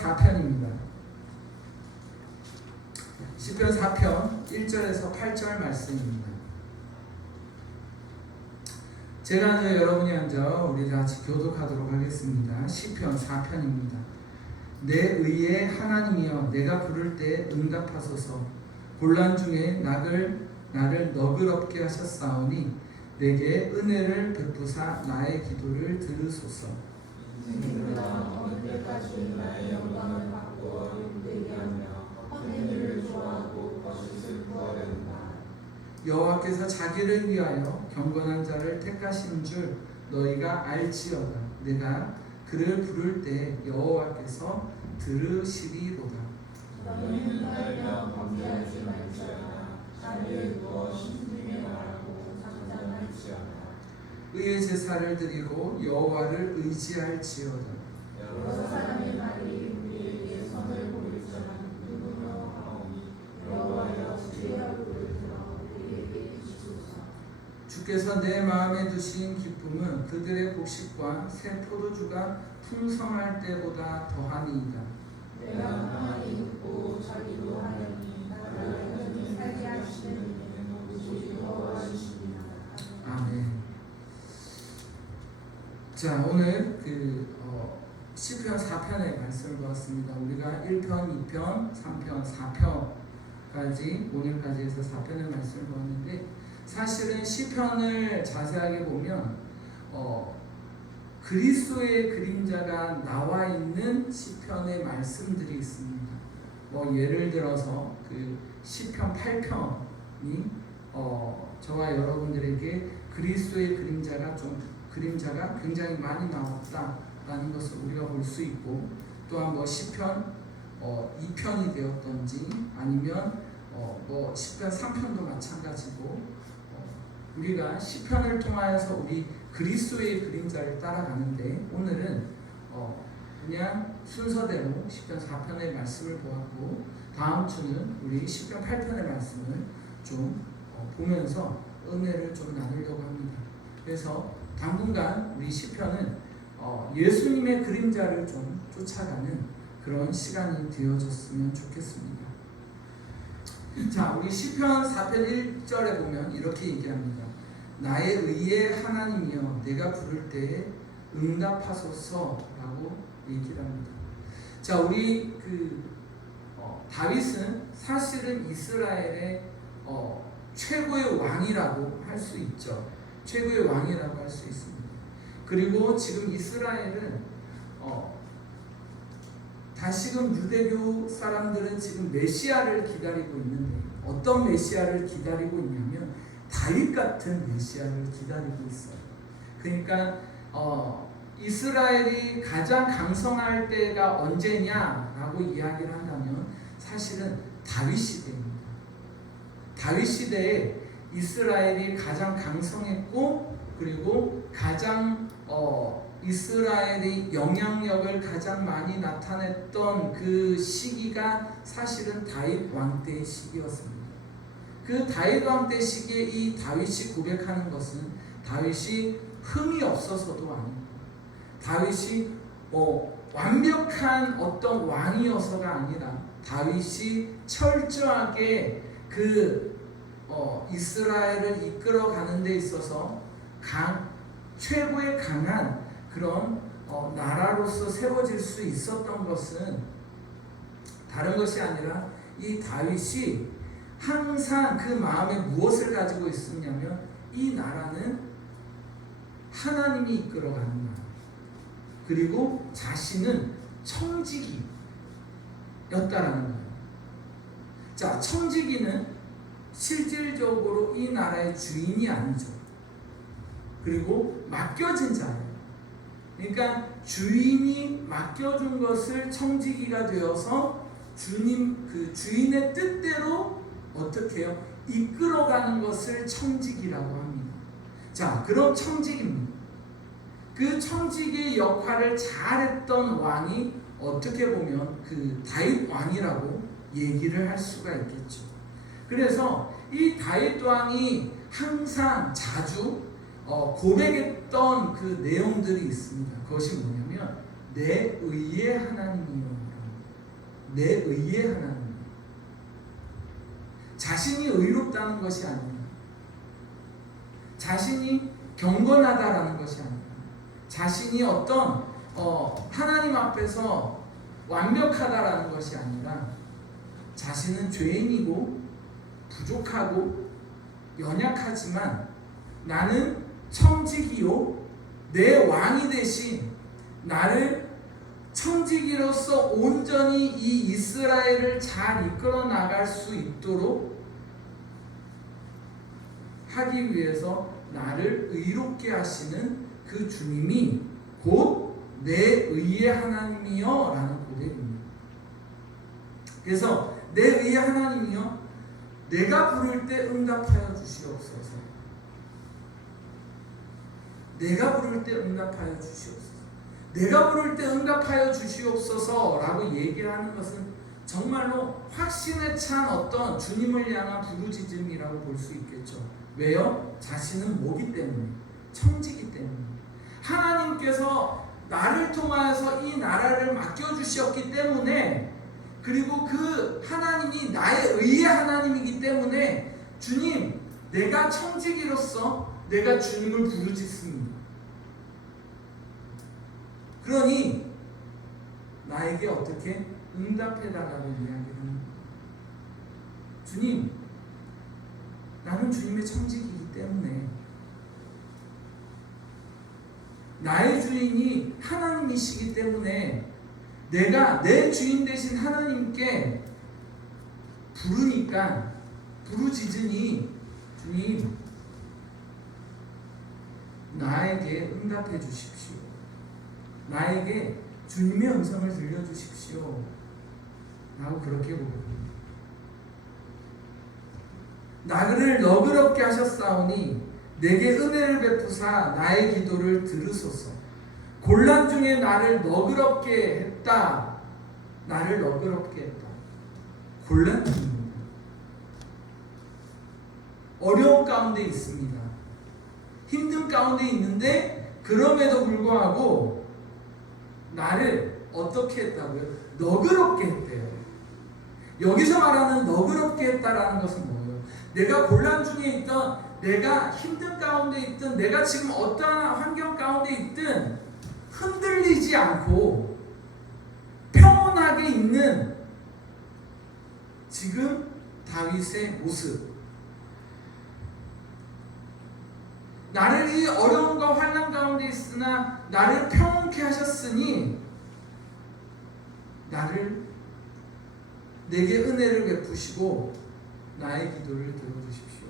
4편입니다. 시편 4편 1절에서 8절 말씀입니다. 제가 앉아 여러분이 앉아 우리 같이 교독하도록 하겠습니다. 시편 4편입니다. 내 의의 하나님이여 내가 부를 때 응답하소서. 곤란 중에 나를 너그럽게 하셨사오니 내게 은혜를 베푸사 나의 기도를 들으소서. 언제까지 나의 영광을 받고 힘들게 하며 헛되기를 좋아하고 거짓을 구하려는가. 여호와께서 자기를 위하여 경건한 자를 택하신 줄 너희가 알지어다. 내가 그를 부를 때 여호와께서 들으시리로다. 너희는 나에게 범죄하지 말지어다. 자리에 누워 신중히 말하고 상담할지어다. 의의 제사를 드리고 여호와를 의지할지어다. 여러 사람의 말이 우리에게 선을 보일지언 누구며 하오니 여호와여 주의 얼굴을 들어 우리에게 주소서. 주께서 내 마음에 두신 기쁨은 그들의 곡식과 새 포도주가 풍성할 때보다 더하니이다. 내가 가만히 듣고 자기도 하려니 나를 여전히 살게 하시는 이는 오직 여호와이시니라. 아멘. 자, 오늘 시편 4편의 말씀을 보았습니다. 우리가 1편, 2편, 3편, 4편까지 오늘까지 해서 4편의 말씀을 보았는데, 사실은 시편을 자세하게 보면 그리스도의 그림자가 나와 있는 시편의 말씀들이 있습니다. 예를 들어서 그 시편 8편이 저와 여러분들에게 그리스도의 그림자가 굉장히 많이 나왔다라는 것을 우리가 볼 수 있고, 또한 시편 2편이 되었던지 아니면 시편 3편도 마찬가지고, 우리가 시편을 통하여서 우리 그리스도의 그림자를 따라가는데, 오늘은 그냥 순서대로 시편 4편의 말씀을 보았고, 다음 주는 우리 시편 8편의 말씀을 좀 보면서 은혜를 좀 나누려고 합니다. 그래서 당분간 우리 시편은 예수님의 그림자를 좀 쫓아가는 그런 시간이 되어졌으면 좋겠습니다. 자, 우리 시편 4편 1절에 보면 이렇게 얘기합니다. 나의 의의 하나님이여 내가 부를 때에 응답하소서라고 얘기를 합니다. 자, 우리 다윗은 사실은 이스라엘의 최고의 왕이라고 할 수 있죠. 최고의 왕이라고 할 수 있습니다. 그리고 지금 이스라엘은 다시금 유대교 사람들은 지금 메시아를 기다리고 있는데, 어떤 메시아를 기다리고 있냐면 다윗 같은 메시아를 기다리고 있어요. 그러니까 이스라엘이 가장 강성할 때가 언제냐라고 이야기를 한다면 사실은 다윗 시대입니다. 다윗 시대에 이스라엘이 가장 강성했고, 그리고 가장 이스라엘의 영향력을 가장 많이 나타냈던 그 시기가 사실은 다윗 왕 때의 시기였습니다. 그 다윗 왕 때 시기에 이 다윗이 고백하는 것은 다윗이 흠이 없어서도 아닙니다. 다윗이 완벽한 어떤 왕이어서가 아니라 다윗이 철저하게 이스라엘을 이끌어가는 데 있어서 최고의 강한 그런 나라로서 세워질 수 있었던 것은 다른 것이 아니라 이 다윗이 항상 그 마음에 무엇을 가지고 있었냐면 이 나라는 하나님이 이끌어가는 나라, 그리고 자신은 청지기였다라는 거예요. 자, 청지기는 실질적으로 이 나라의 주인이 아니죠. 그리고 맡겨진 자예요. 그러니까 주인이 맡겨준 것을 청지기가 되어서 주인의 뜻대로 어떻게 해요? 이끌어가는 것을 청지기라고 합니다. 자, 그럼 청지기입니다. 그 청지기의 역할을 잘했던 왕이 어떻게 보면 그 다윗 왕이라고 얘기를 할 수가 있겠죠. 그래서 이 다윗 왕이 항상 자주 고백했던 그 내용들이 있습니다. 그것이 뭐냐면 내 의의 하나님이요. 내 의의 하나님. 자신이 의롭다는 것이 아니라, 자신이 경건하다라는 것이 아니라, 자신이 어떤 하나님 앞에서 완벽하다라는 것이 아니라, 자신은 죄인이고 부족하고 연약하지만 나는 청지기요 내 왕이 대신 나를 청지기로서 온전히 이 이스라엘을 잘 이끌어 나갈 수 있도록 하기 위해서 나를 의롭게 하시는 그 주님이 곧 내 의의 하나님이여 라는 고백입니다. 그래서 내 의의 하나님이여 내가 부를 때 응답하여 주시옵소서. 내가 부를 때 응답하여 주시옵소서. 내가 부를 때 응답하여 주시옵소서 라고 얘기를 하는 것은 정말로 확신에 찬 어떤 주님을 향한 부르짖음이라고 볼 수 있겠죠. 왜요? 자신은 뭐기 때문에, 청지기 때문에. 하나님께서 나를 통하여서 이 나라를 맡겨주셨기 때문에, 그리고 그 하나님이 나의 의의 하나님이기 때문에 주님, 내가 청지기로서 내가 주님을 부르짖습니다. 그러니 나에게 어떻게 응답해달라고 이야기하는 주님, 나는 주님의 청지기이기 때문에 나의 주인이 하나님이시기 때문에 내가 내 주인 되신 하나님께 부르니까 부르짖으니 주님 나에게 응답해 주십시오. 나에게 주님의 음성을 들려주십시오. 라고 그렇게 고백합니다. 나를 너그럽게 하셨사오니 내게 은혜를 베푸사 나의 기도를 들으소서. 곤란 중에 나를 너그럽게 했다. 나를 너그럽게 했다. 곤란 중입니다. 어려움 가운데 있습니다. 힘든 가운데 있는데 그럼에도 불구하고 나를 어떻게 했다고요? 너그럽게 했대요. 여기서 말하는 너그럽게 했다라는 것은 뭐예요? 내가 곤란 중에 있던, 내가 힘든 가운데 있든, 내가 지금 어떠한 환경 가운데 있든 흔들리지 않고 평온하게 있는 지금 다윗의 모습. 나를 이 어려움과 환난 가운데 있으나 나를 평온케 하셨으니 내게 은혜를 베푸시고 나의 기도를 들어주십시오.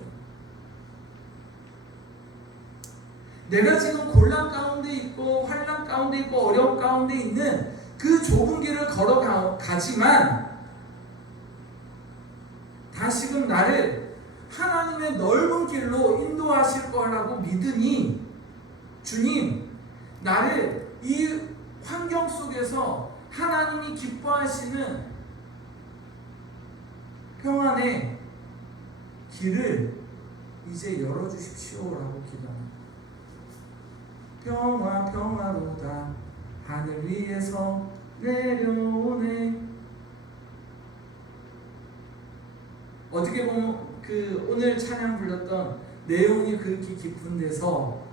내가 지금 곤란 가운데 있고 환난 가운데 있고 어려움 가운데 있는 그 좁은 길을 걸어가지만 다시금 나를 하나님의 넓은 길로 인도하실 거라고 믿으니 주님, 나를 이 환경 속에서 하나님이 기뻐하시는 평안의 길을 이제 열어주십시오라고 기도합니다. 평화 평화로다 하늘 위에서 내려오네. 어떻게 보면 오늘 찬양 불렀던 내용이 그렇게 깊은 데서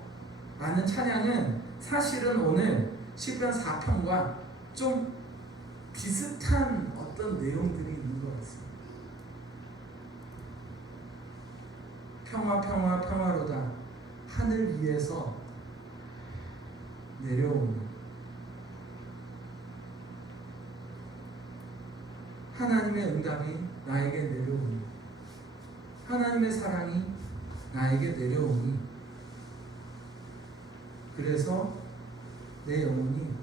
많은 찬양은 사실은 오늘 시편 4편과 좀 비슷한 어떤 내용들이 있는 것 같습니다. 평화 평화 평화로다 하늘 위에서 내려오는 하나님의 응답이 나에게 내려오니 하나님의 사랑이 나에게 내려오니 그래서 내 영혼이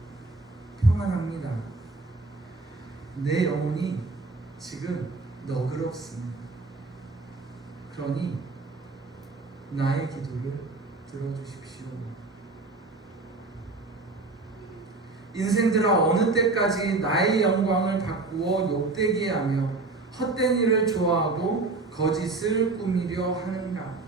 평안합니다. 내 영혼이 지금 너그럽습니다. 그러니 나의 기도를 들어주십시오. 인생들아 어느 때까지 나의 영광을 바꾸어 욕되게 하며 헛된 일을 좋아하고 거짓을 꾸미려 하는가?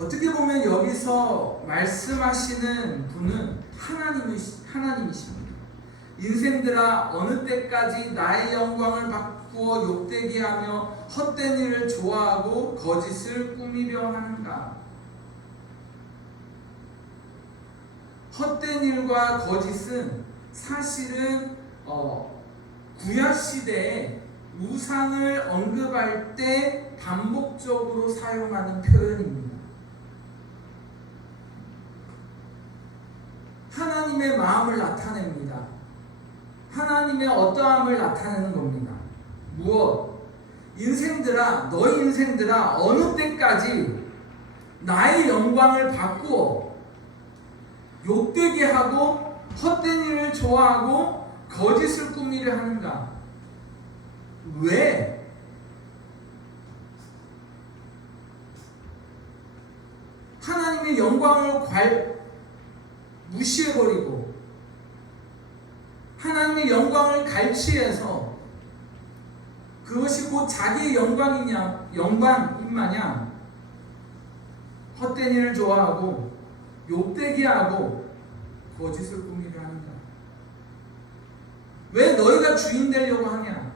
어떻게 보면 여기서 말씀하시는 분은 하나님이십니다. 인생들아 어느 때까지 나의 영광을 바꾸어 욕되게 하며 헛된 일을 좋아하고 거짓을 꾸미려 하는가? 헛된 일과 거짓은 사실은 구약 시대에 우상을 언급할 때 반복적으로 사용하는 표현입니다. 하나님의 마음을 나타냅니다. 하나님의 어떠함을 나타내는 겁니다. 무엇? 너희 인생들아 어느 때까지 나의 영광을 바꾸어 욕되게 하고 헛된 일을 좋아하고 거짓을 꾸미려 하는가? 왜? 하나님의 영광을 무시해버리고 하나님의 영광을 갈취해서 그것이 곧 자기의 영광인 마냥 헛된 일을 좋아하고 욕되게 하고 거짓을 꾸미려 하는가? 왜 너희가 주인 되려고 하냐?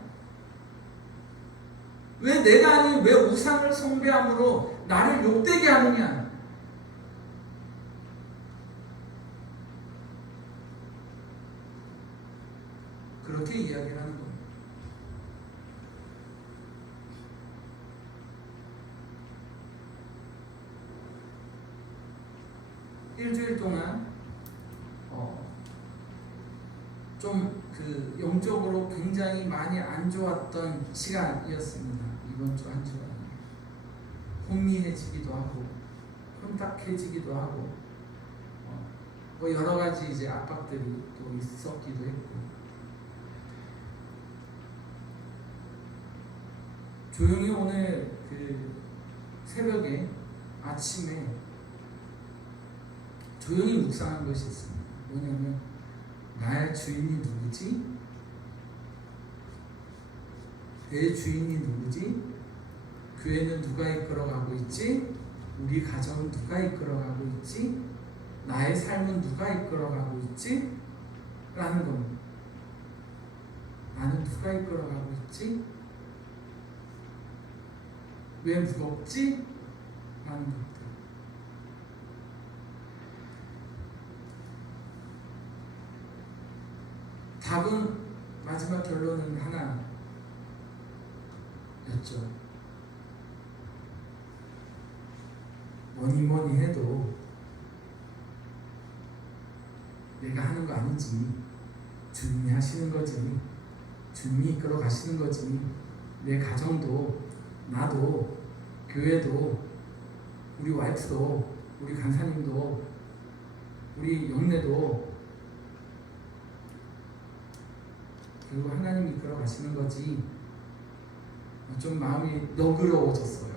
왜 내가 아닌 왜 우상을 숭배함으로 나를 욕되게 하느냐? 그렇게 이야기를 하는 겁니다. 일주일 동안 좀 그 영적으로 굉장히 많이 안 좋았던 시간이었습니다. 이번 주 한 주간 혼미해지기도 하고 혼탁해지기도 하고 뭐 여러 가지 이제 압박들이 또 있었기도 했고 조용히 오늘 그 새벽에 아침에 조용히 묵상한 것이 있습니다. 뭐냐면 나의 주인이 누구지? 내 주인이 누구지? 교회는 누가 이끌어가고 있지? 우리 가정은 누가 이끌어가고 있지? 나의 삶은 누가 이끌어가고 있지? 라는 겁니다. 나는 누가 이끌어가고 있지? 왜 무겁지? 라는 것들. 답은 마지막 결론은 하나였죠. 뭐니 해도 내가 하는 거 아니지. 주님이 하시는 거지. 주님이 이끌어 가시는 거지. 내 가정도 나도 교회도 우리 와이프도 우리 간사님도 우리 영내도 그리고 하나님이 이끌어 가시는 거지. 좀 마음이 너그러워졌어요.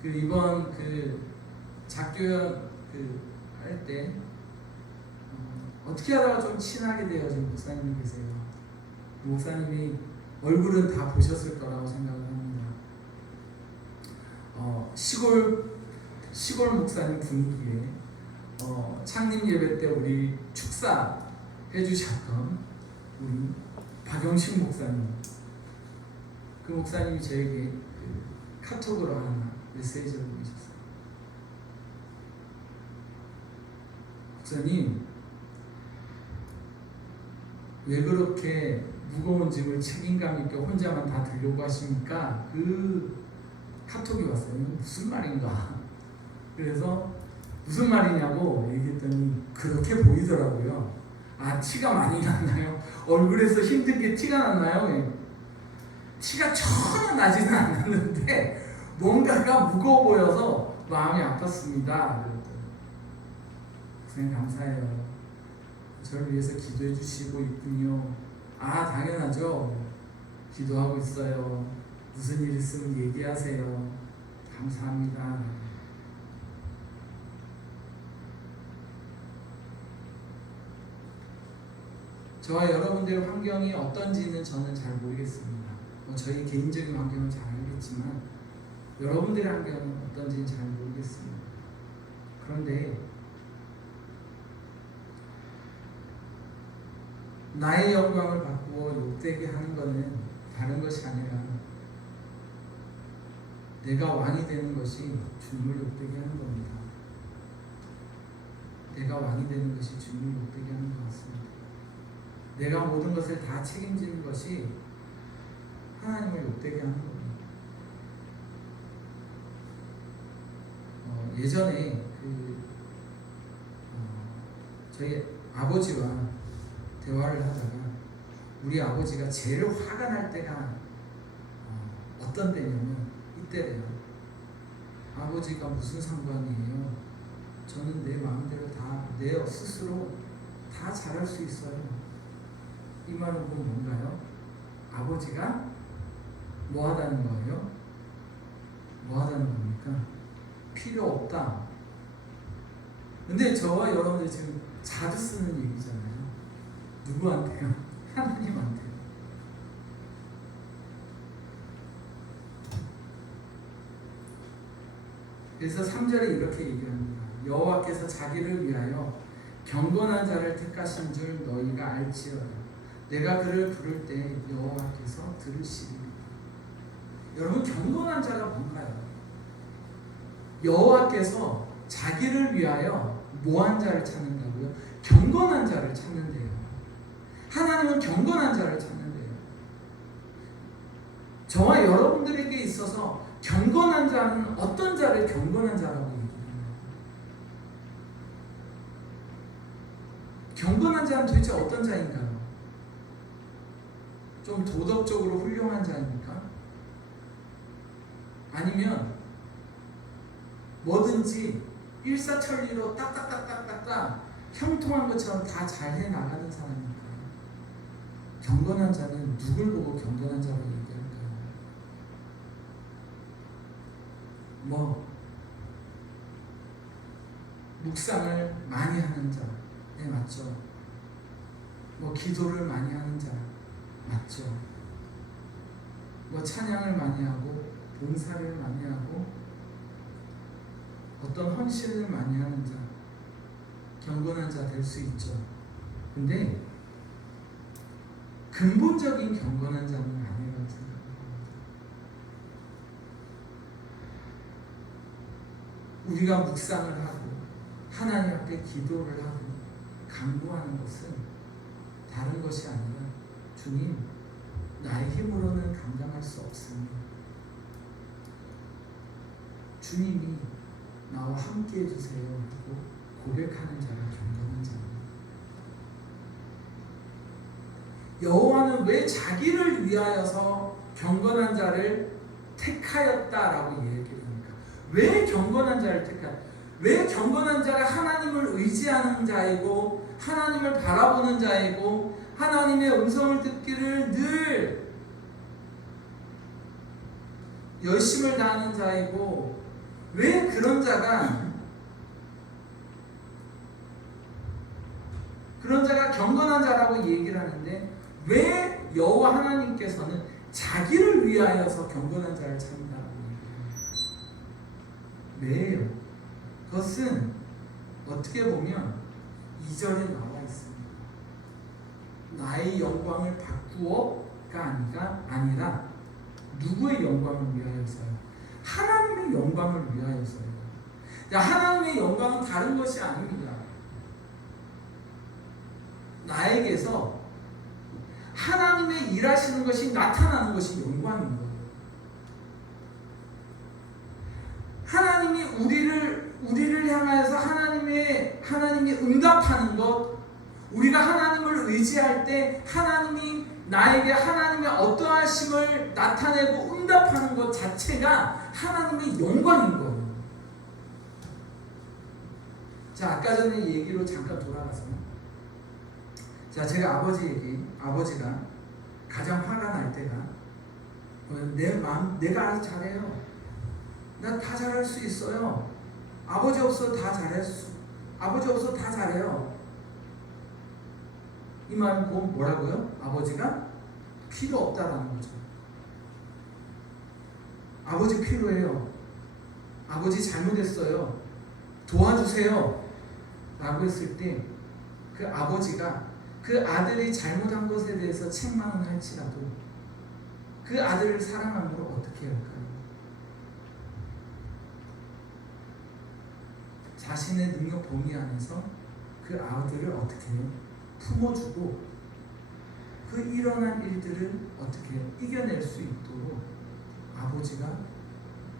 그 이번 그 작교연 그 할 때 어떻게 하다가 좀 친하게 되어진 목사님이 계세요. 목사님이 얼굴은 다 보셨을 거라고 생각을 합니다. 시골 목사님 분위기에 창립 예배 때 우리 축사 해주셨던 우리 박영식 목사님, 그 목사님이 저에게 카톡으로 하나 메시지를 보내셨어요. 목사님, 왜 그렇게 무거운 짐을 책임감 있게 혼자만 다 들려고 하십니까? 그 카톡이 왔어요. 무슨 말인가? 그래서 무슨 말이냐고 얘기했더니 그렇게 보이더라고요. 아, 티가 많이 났나요? 얼굴에서 힘든 게 티가 났나요? 티가 전혀 나지는 않았는데 뭔가가 무거워 보여서 마음이 아팠습니다. 선생님 감사해요. 저를 위해서 기도해 주시고 있군요. 아, 당연하죠. 기도하고 있어요. 무슨 일 있으면 얘기하세요. 감사합니다. 저와 여러분들의 환경이 어떤지는 저는 잘 모르겠습니다. 저희 개인적인 환경은 잘 알겠지만 여러분들의 환경은 어떤지는 잘 모르겠습니다. 그런데 나의 영광을 바꾸어 욕되게 하는 것은 다른 것이 아니라 내가 왕이 되는 것이 주님을 욕되게 하는 겁니다. 내가 왕이 되는 것이 주님을 욕되게 하는 것 같습니다. 내가 모든 것을 다 책임지는 것이 하나님을 욕되게 하는 겁니다. 예전에 저희 아버지와 대화를 하다가 우리 아버지가 제일 화가 날 때가 어떤 때냐면 이때래요. 아버지가 무슨 상관이에요? 저는 내 마음대로 다 내 스스로 다 잘할 수 있어요. 이 말은 뭔가요? 아버지가 뭐 하다는 거예요? 뭐 하다는 겁니까? 필요 없다. 근데 저와 여러분들 지금 자주 쓰는 얘기잖아요. 누구한테요? 하나님한테요. 그래서 3절에 이렇게 얘기합니다. 여호와께서 자기를 위하여 경건한 자를 택하신 줄 너희가 알지어다. 내가 그를 부를 때 여호와께서 들으시리라. 여러분, 경건한 자가 뭔가요? 여호와께서 자기를 위하여 뭐한 자를 찾는다고요? 경건한 자를 찾는데요. 하나님은 경건한 자를 찾는데요. 저와 여러분들에게 있어서 경건한 자는 어떤 자를 경건한 자라고 얘기하나요? 경건한 자는 도대체 어떤 자인가요? 좀 도덕적으로 훌륭한 자입니까? 아니면 뭐든지 일사천리로 딱딱딱딱딱딱 형통한 것처럼 다 잘해 나가는 사람입니까? 경건한 자는 누굴 보고 경건한 자라고 얘기할까요? 묵상을 많이 하는 자, 네, 맞죠? 기도를 많이 하는 자, 맞죠? 찬양을 많이 하고 봉사를 많이 하고 어떤 헌신을 많이 하는 자, 경건한 자 될 수 있죠. 근데 근본적인 경건한 자는 아니라고 생각합니다. 우리가 묵상을 하고 하나님 앞에 기도를 하고 간구하는 것은 다른 것이 아니라 주님, 나의 힘으로는 감당할 수 없습니다. 주님이 나와 함께 해주세요 하고 고백하는 자가 경건한 자입니다. 여호와는 왜 자기를 위하여서 경건한 자를 택하였다라고 얘기합니까? 왜 경건한 자를 택하였다? 왜 경건한 자가 하나님을 의지하는 자이고 하나님을 바라보는 자이고 하나님의 음성을 듣기를 늘 열심을 다하는 자이고 왜 그런 자가 경건한 자라고 얘기를 하는데 왜 여호와 하나님께서는 자기를 위하여서 경건한 자를 찾는다고 얘기합니다? 왜요? 그것은 어떻게 보면 2절에 나와 있습니다. 나의 영광을 바꾸어가 아니라 누구의 영광을 위하여서요? 하나님의 영광을 위하여서요. 하나님의 영광은 다른 것이 아닙니다. 나에게서 하나님의 일하시는 것이 나타나는 것이 영광인 거예요. 하나님이 우리를 향하여서 하나님이 응답하는 것, 우리가 하나님을 의지할 때 하나님이 나에게 하나님의 어떠하심을 나타내고 응답하는 것 자체가 하나님의 영광인 거예요. 자, 아까 전에 얘기로 잠깐 돌아가서, 자, 제가 아버지가 가장 화가 날 때가 내가 알아서 잘해요. 나 다 잘할 수 있어요. 아버지 없어 다 잘해요. 이 말은 곧 뭐라고요? 아버지가 필요 없다라는 거죠. 아버지 필요해요. 아버지 잘못했어요. 도와주세요. 라고 했을 때 그 아버지가 그 아들이 잘못한 것에 대해서 책망을 할지라도 그 아들을 사랑함으로 어떻게 할까요? 자신의 능력 범위 안에서 그 아들을 어떻게 해요? 품어주고 그 일어난 일들을 어떻게 해요? 이겨낼 수 있도록 아버지가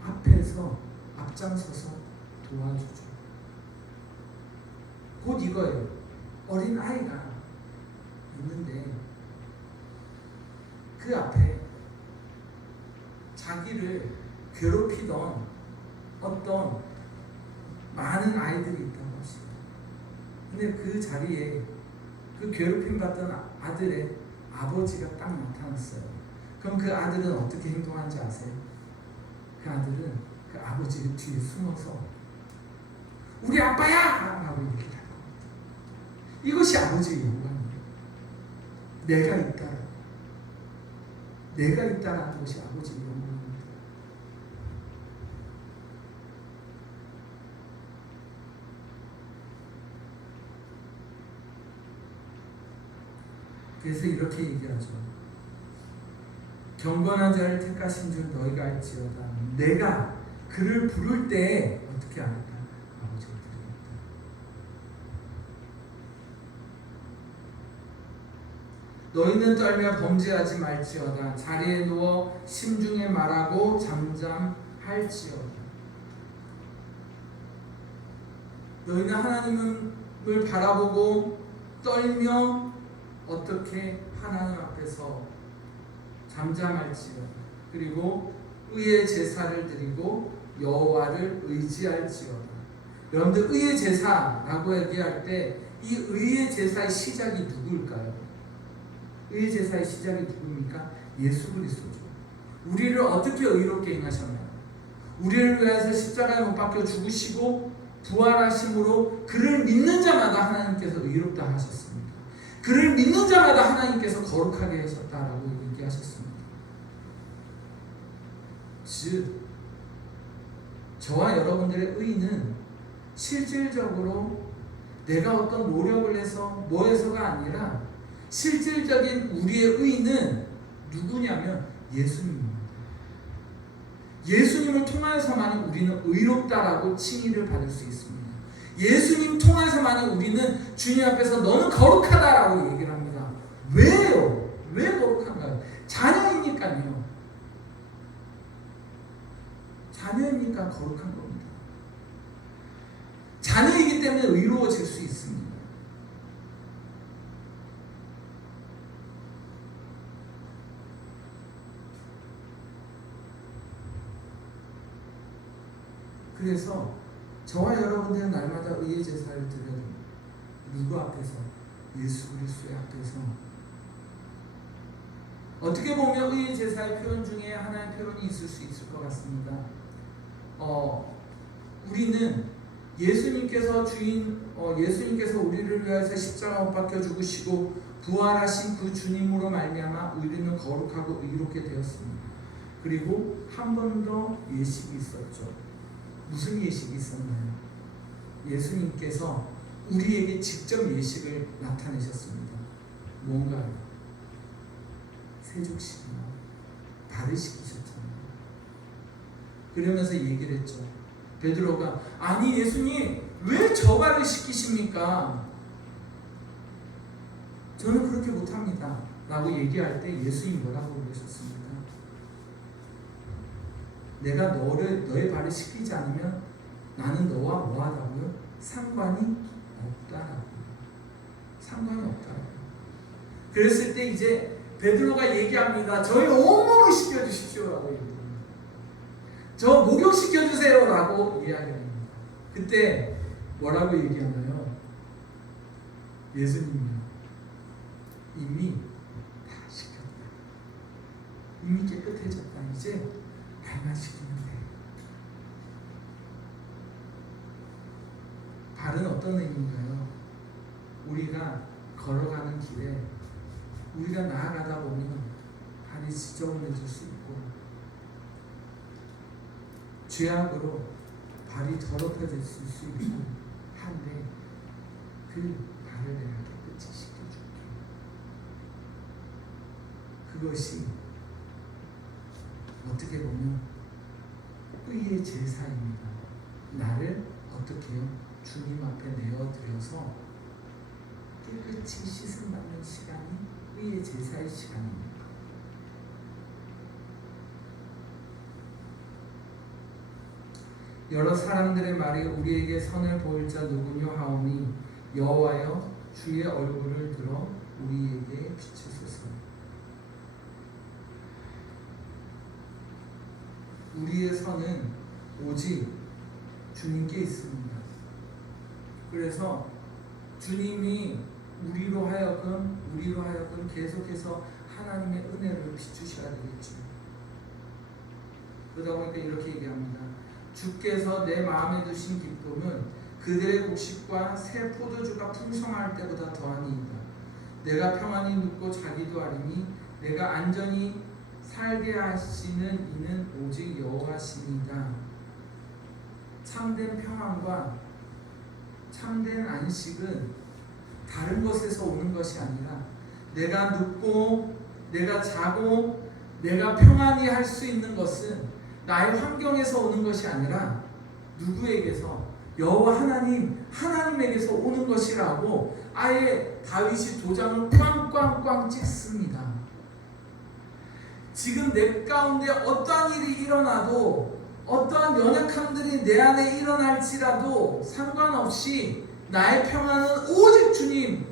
앞에서 앞장서서 도와주죠. 곧 이거예요. 어린 아이가 있는데 그 앞에 자기를 괴롭히던 어떤 많은 아이들이 있다고 하시죠. 근데 그 자리에 그 괴롭힘 받던 아들의 아버지가 딱 나타났어요. 그럼 그 아들은 어떻게 행동하는지 아세요? 그 아들은 그 아버지 뒤에 숨어서 우리 아빠야! 라고 얘기를 할 겁니다. 이것이 아버지의 영광이에요. 내가 있다. 내가 있다라는 것이 아버지의 영광입니다. 그래서 이렇게 얘기하죠. 경건한 자를 택하신 줄 너희가 알지어다. 내가 그를 부를 때 어떻게 하겠다? 아버지가 드리겠다. 너희는 떨며 범죄하지 말지어다. 자리에 누워 심중에 말하고 잠잠할지어다. 너희는 하나님을 바라보고 떨며 어떻게 하나님 앞에서 잠잠할지어다. 그리고 의의 제사를 드리고 여호와를 의지할지어다. 여러분들 의의 제사라고 얘기할 때 이 의의 제사의 시작이 누구일까요? 의의 제사의 시작이 누굽니까? 예수 그리스도죠. 우리를 어떻게 의롭게 행하셨나요? 우리를 위해서 십자가에 못 박혀 죽으시고 부활하심으로 그를 믿는 자마다 하나님께서 의롭다 하셨습니다. 그를 믿는 자마다 하나님께서 거룩하게 하셨다라고 얘기하셨습니다. 즉 저와 여러분들의 의는 실질적으로 내가 어떤 노력을 해서 뭐해서가 아니라 실질적인 우리의 의는 누구냐면 예수님입니다. 예수님을 통하여서만 우리는 의롭다라고 칭의를 받을 수 있습니다. 예수님 통해서만 우리는 주님 앞에서 너는 거룩하다라고 얘기를 합니다. 왜요? 왜 거룩한가요? 자녀이니까요. 자녀이니까 거룩한 겁니다. 자녀이기 때문에 의로워질 수 있습니다. 그래서 저와 여러분들은 날마다 의의 제사를 드려도 누구 앞에서? 예수 그리스도의 앞에서. 어떻게 보면 의의 제사의 표현 중에 하나의 표현이 있을 수 있을 것 같습니다. 우리는 예수님께서 예수님께서 우리를 위해서 십자가 못 박혀 죽으시고 부활하신 그 주님으로 말미암아 우리는 거룩하고 의롭게 되었습니다. 그리고 한 번 더 예식이 있었죠. 무슨 예식이 있었나요? 예수님께서 우리에게 직접 예식을 나타내셨습니다. 뭔가요? 세족식이나 발을 씻기셨잖아요. 그러면서 얘기를 했죠. 베드로가 아니 예수님 왜 저 발을 씻기십니까? 저는 그렇게 못합니다 라고 얘기할 때 예수님 뭐라고 그러셨습니까? 내가 너의 발을 씻기지 않으면 나는 너와 뭐하다고요? 상관이 없다라고요. 상관이 없다라고요. 그랬을 때 이제 베드로가 얘기합니다. 저희 온몸을 씻겨주십시오라고 얘기합니다. 저 목욕시켜주세요라고 이야기합니다. 그때 뭐라고 얘기하나요? 예수님이 이미 다 시켰다. 이미 깨끗해졌다. 이제 발만 시키면 돼. 발은 어떤 의미인가요? 우리가 걸어가는 길에 우리가 나아가다 보면 발이 지저분해질 수 있고 죄악으로 발이 더럽혀질 수 있고 한데 그 발을 내가 깨끗이 씻겨줄게. 그것이 어떻게 보면 의의 제사입니다. 나를 어떻게 해요? 주님 앞에 내어드려서 깨끗이 씻음받는 시간이 의의 제사의 시간입니다. 여러 사람들의 말이 우리에게 선을 보일 자 누구뇨 하오니 여호와여 주의 얼굴을 들어 우리에게 비추소서. 우리의 선은 오직 주님께 있습니다. 그래서 주님이 우리로 하여금 계속해서 하나님의 은혜를 비추셔야 되겠죠. 그러다 보니까 이렇게 얘기합니다. 주께서 내 마음에 두신 기쁨은 그들의 곡식과 새 포도주가 풍성할 때보다 더하니이다. 내가 평안히 눕고 자기도 하리니 내가 안전히 살게 하시는 이는 오직 여호와시니이다. 참된 평안과 참된 안식은 다른 것에서 오는 것이 아니라 내가 눕고 내가 자고 내가 평안히 할 수 있는 것은 나의 환경에서 오는 것이 아니라 누구에게서? 여호와 하나님에게서 오는 것이라고 아예 다윗이 도장을 꽝꽝꽝 찍습니다. 지금 내 가운데 어떠한 일이 일어나도 어떠한 연약함들이 내 안에 일어날지라도 상관없이 나의 평안은 오직 주님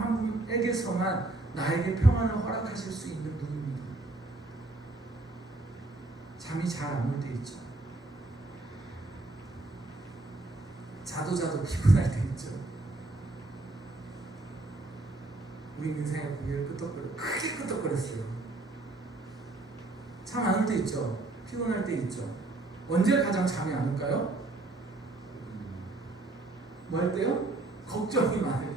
한 분에게서만 나에게 평안을 허락하실 수 있는 분입니다. 잠이 잘 안 올 때 있죠. 자도 피곤할 때 있죠. 우리 민상이가 고개를 크게 끄덕거렸어요. 잠 안 올 때 있죠. 피곤할 때 있죠. 언제 가장 잠이 안 올까요? 뭐 할 때요? 걱정이 많아요.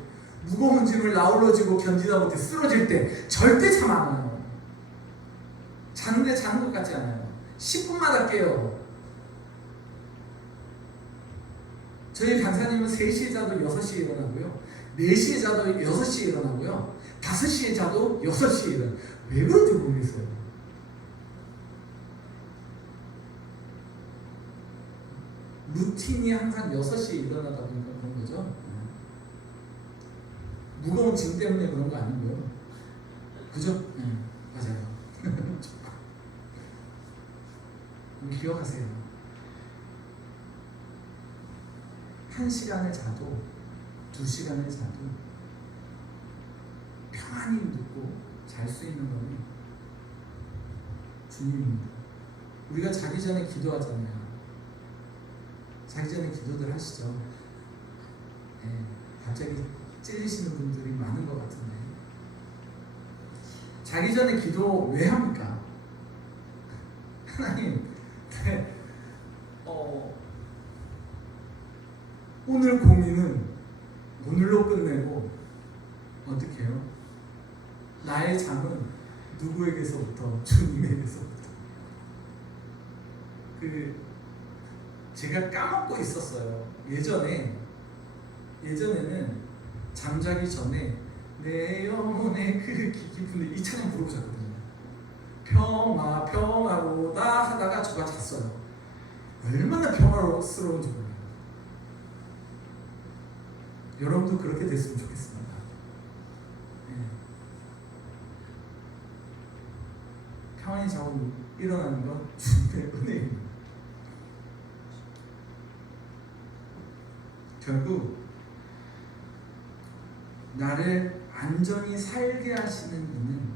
무거운 짐을 나홀로 견디다 못해 쓰러질 때 절대 잠 안 와요. 자는데 자는 것 같지 않아요. 10분마다 깨요. 저희 간사님은 3시에 자도 6시에 일어나고요. 4시에 자도 6시에 일어나고요. 5시에 자도 6시에 일어나요. 왜 그런지 모르겠어요. 루틴이 항상 6시에 일어나다 보니까 그런 거죠. 무거운 짐 때문에 그런 거 아니고요. 그죠? 네, 맞아요. 기억하세요. 1시간을 자도 2시간을 자도 평안히 눕고 잘 수 있는 것은 주님입니다. 우리가 자기 전에 기도하잖아요. 자기 전에 기도들 하시죠. 네, 갑자기 찔리시는 분들이 많은 것 같은데 자기 전에 기도 왜 합니까? 하나님 오늘 고민은 오늘로 끝내고 어떻게 해요? 나의 잠은 누구에게서부터? 주님에게서부터. 제가 까먹고 있었어요. 예전에는 잠자기 전에 내 영혼의 그 깊은 이 찬양 부르고 잤거든요. 평화로다 하다가 저가 잤어요. 얼마나 평화스러운지 몰라요. 여러분도 그렇게 됐으면 좋겠습니다. 네. 평안히 자고 일어나는 건 주님의 은혜입니다. 결국 나를 안전히 살게 하시는 이는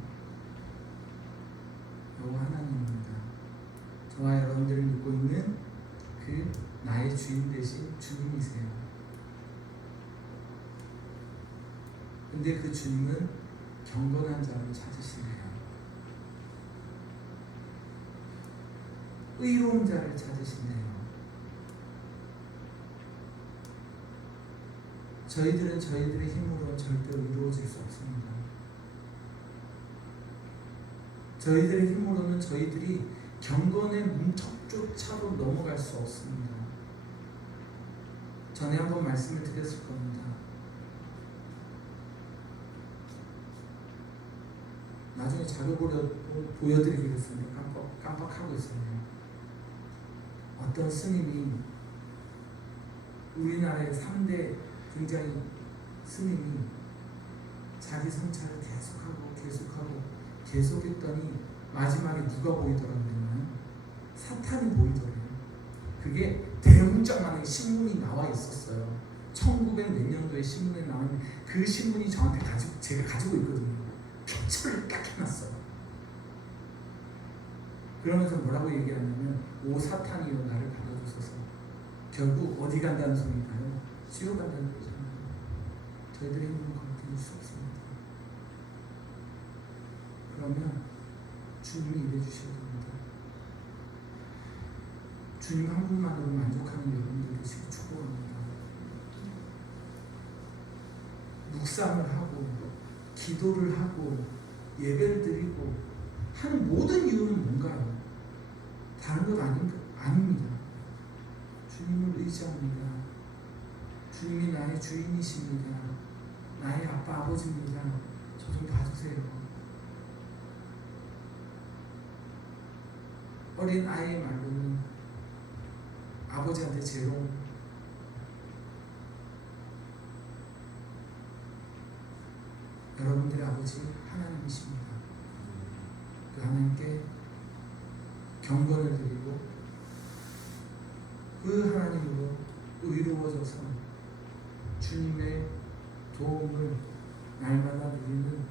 여호와 하나님입니다. 저와 여러분들을 믿고 있는 그 나의 주인 되신 주님이세요. 근데 그 주님은 경건한 자를 찾으시네요. 의로운 자를 찾으시네요. 저희들은 저희들의 힘으로 절대 의로워질 수 없습니다. 저희들의 힘으로는 저희들이 경건의 문턱조차도 넘어갈 수 없습니다. 전에 한번 말씀을 드렸을 겁니다. 나중에 자료 보여드리겠습니다. 깜빡하고 있었네요. 어떤 스님이 우리나라의 3대 굉장히 스님이 자기 성찰을 계속했더니 마지막에 누가 보이더라고요? 사탄이 보이더래요. 그게 대문짝만하게 신문이 나와 있었어요. 1900 몇 년도에 신문에 나왔는데 그 신문이 저한테 제가 가지고 있거든요. 캡처를 딱 해놨어요. 그러면서 뭐라고 얘기하냐면 오 사탄이여 나를 받아주소서. 결국 어디 간다는 소리인가요? 지옥 간다는 거잖아요. 저희들의 힘은 건드릴 수 없습니다. 그러면 주님이 일해 주셔야 됩니다. 주님 한 분만으로 만족하는 여러분들 되시길 축복합니다. 묵상을 하고 기도를 하고 예배를 드리고 하는 모든 이유는 뭔가요? 다른 것 아닙니다. 주님을 의지합니다. 주님이 나의 주인이십니다. 나의 아빠 아버지입니다. 저 좀 봐주세요. 어린 아이의 말로는 아버지한테 재롱, 여러분들의 아버지 하나님이십니다. 그 하나님께 경건을 드리고 그 하나님으로 의로워져서 주님의 도움을 날마다 누리는,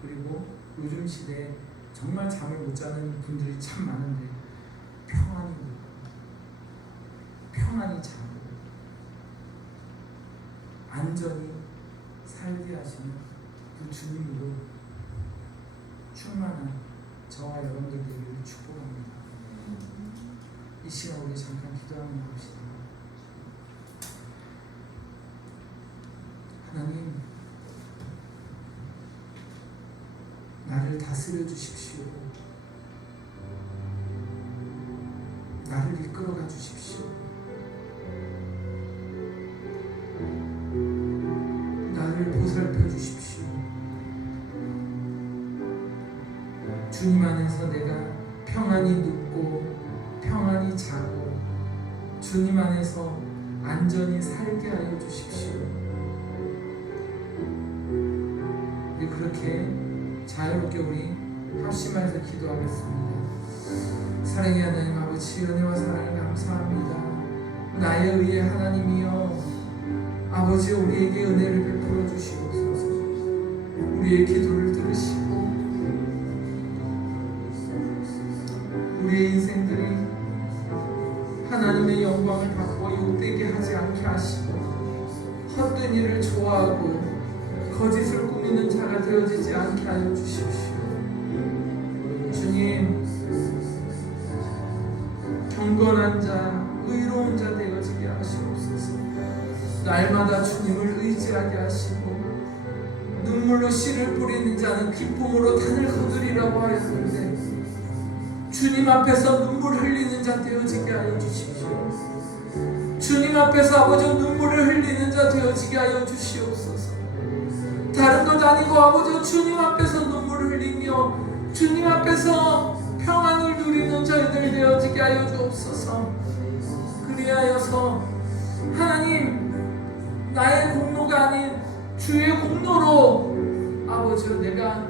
그리고 요즘 시대에 정말 잠을 못 자는 분들이 참 많은데 평안히 자고 안전히 살게 하시는 그 주님으로 충만한 저와 여러분들 되기를 축복합니다. 이 시간 우리 잠깐 기도하며 나갑시다. 하나님, 나를 다스려 주십시오. 나를 이끌어가 주십시오. 나를 보살펴 주십시오. 주님 안에서 내가 평안히 눕고 평안히 자고 주님 안에서 안전히 살게 하여 주십시오. 우리 그렇게 자유롭게 우리 합심해서 기도하겠습니다. 사랑의 하나님 아버지, 은혜와 사랑을 감사합니다. 나의 의의 하나님이여, 아버지 우리에게 은혜를 베풀어 주시옵소서. 우리의 기도를 들으시고 우리의 인생들이 하나님의 영광을 받고 욕되게 하지 않게 하시고 헛된 일을 좋아하고 거짓을 꾸미는 자가 되어지지 않게 하여 주십시오. 주님, 경건한 자, 의로운 자 되어지게 하시옵소서. 날마다 주님을 의지하게 하시고 눈물로 씨를 뿌리는 자는 기쁨으로 단을 거두리라고 하였는데 주님 앞에서 눈물 흘리는 자 되어지게 하여 주십시오. 주님 앞에서 아버지 눈물을 흘리는 자 되어지게 하여 주시옵소서. 다른 것 아니고 아버지 주님 앞에서 눈물을 흘리며 주님 앞에서 평안을 누리는 저희들 되어지게 하여 주옵소서. 그리하여서 하나님, 나의 공로가 아닌 주의 공로로 아버지 내가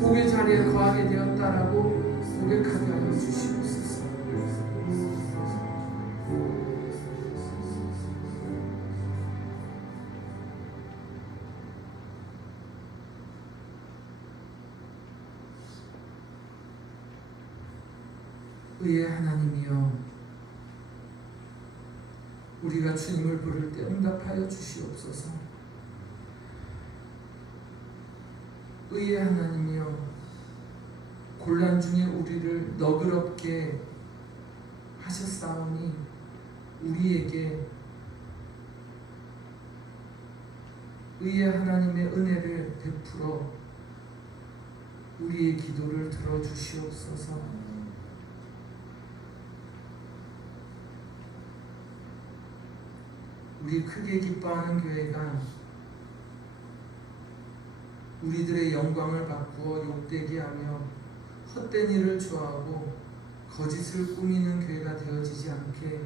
복의 자리에 거하게 되었다라고 고백하게 하여 주시옵소서. 의의 하나님이여, 우리가 주님을 부를 때 응답하여 주시옵소서. 의의 하나님이여, 곤란 중에 우리를 너그럽게 하셨사오니 우리에게 의의 하나님의 은혜를 베풀어 우리의 기도를 들어주시옵소서. 우리 크게 기뻐하는 교회가 우리들의 영광을 바꾸어 욕되게 하며 헛된 일을 좋아하고 거짓을 꾸미는 교회가 되어지지 않게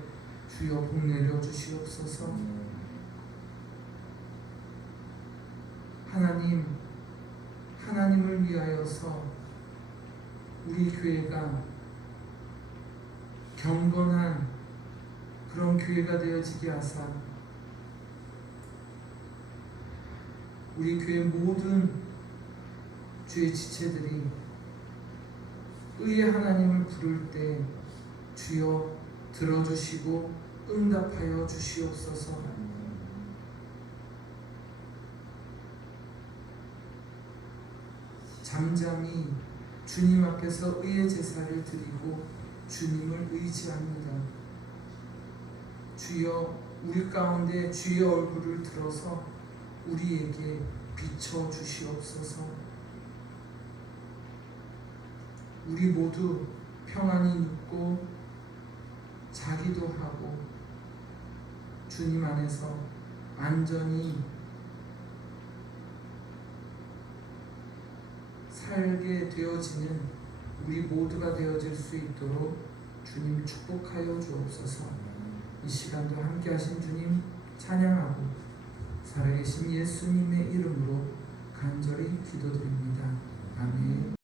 주여 복 내려 주시옵소서. 하나님을 위하여서 우리 교회가 경건한 그런 교회가 되어지게 하사 우리 교회 모든 주의 지체들이 의의 하나님을 부를 때 주여 들어주시고 응답하여 주시옵소서. 잠잠히 주님 앞에서 의의 제사를 드리고 주님을 의지합니다. 주여 우리 가운데 주의 얼굴을 들어서 우리에게 비춰 주시옵소서. 우리 모두 평안히 눕고 자기도 하고 주님 안에서 안전히 살게 되어지는 우리 모두가 되어질 수 있도록 주님 축복하여 주옵소서. 이 시간도 함께 하신 주님 찬양하고 살아계신 예수님의 이름으로 간절히 기도드립니다. 아멘.